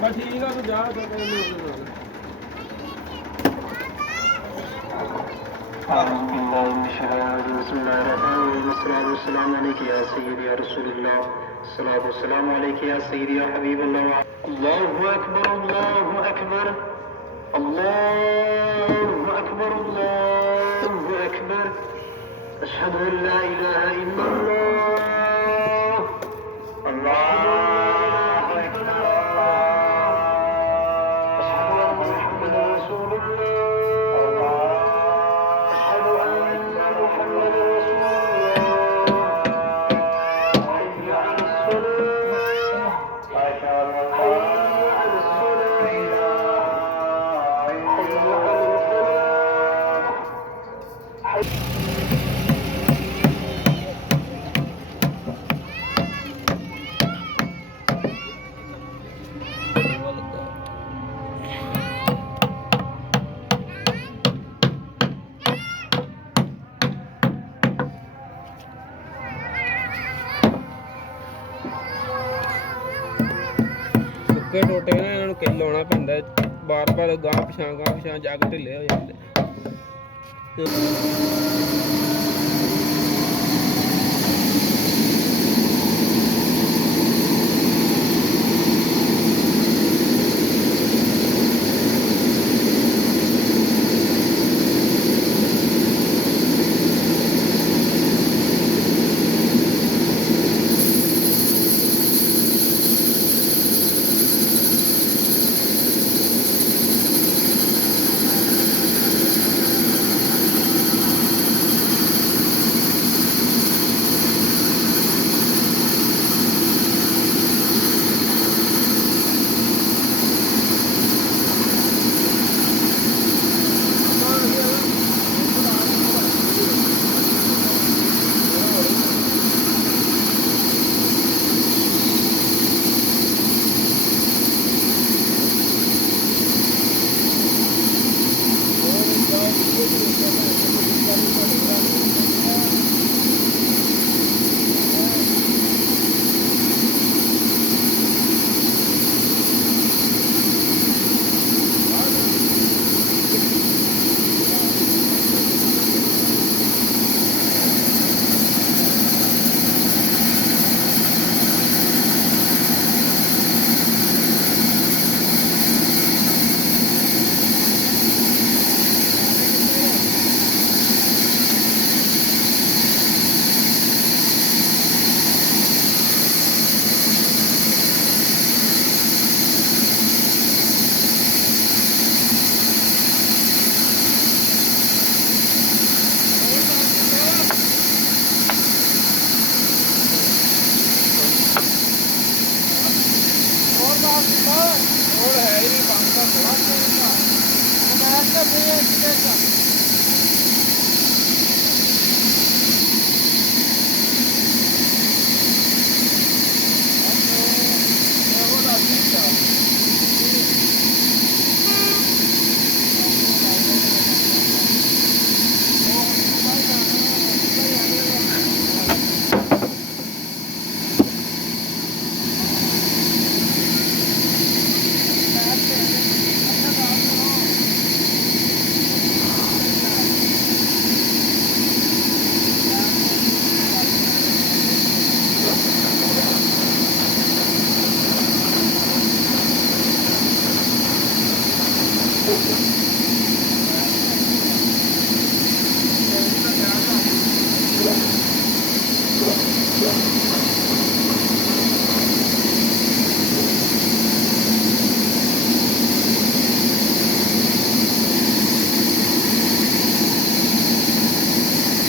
बस ठीक है तो जा तो والسلام عليك يا سيدي يا رسول الله الصلاة والسلام عليك يا سيدي يا حبيب الله الله أكبر الله أكبر الله أكبر الله أكبر أشهد أن لا إله إلا الله الله أكبر أشهد أن محمدا رسول الله أشهد أن محمدا رسول الله حي على الصلاة حي على الصلاة حي على الفلاح ਸੁੱਕੇ ਟੋਟੇ ਨਾ ਇਹਨਾਂ ਨੂੰ ਕਿੱਲ ਲਾਉਣਾ ਪੈਂਦਾ ਬਾਰ-ਬਾਰ ਗਾਂਹ ਪਿਛਾਂ ਜਾ ਕੇ ਢਿੱਲੇ ਹੋ ਜਾਂਦੇ।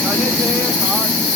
साढ़े 6 8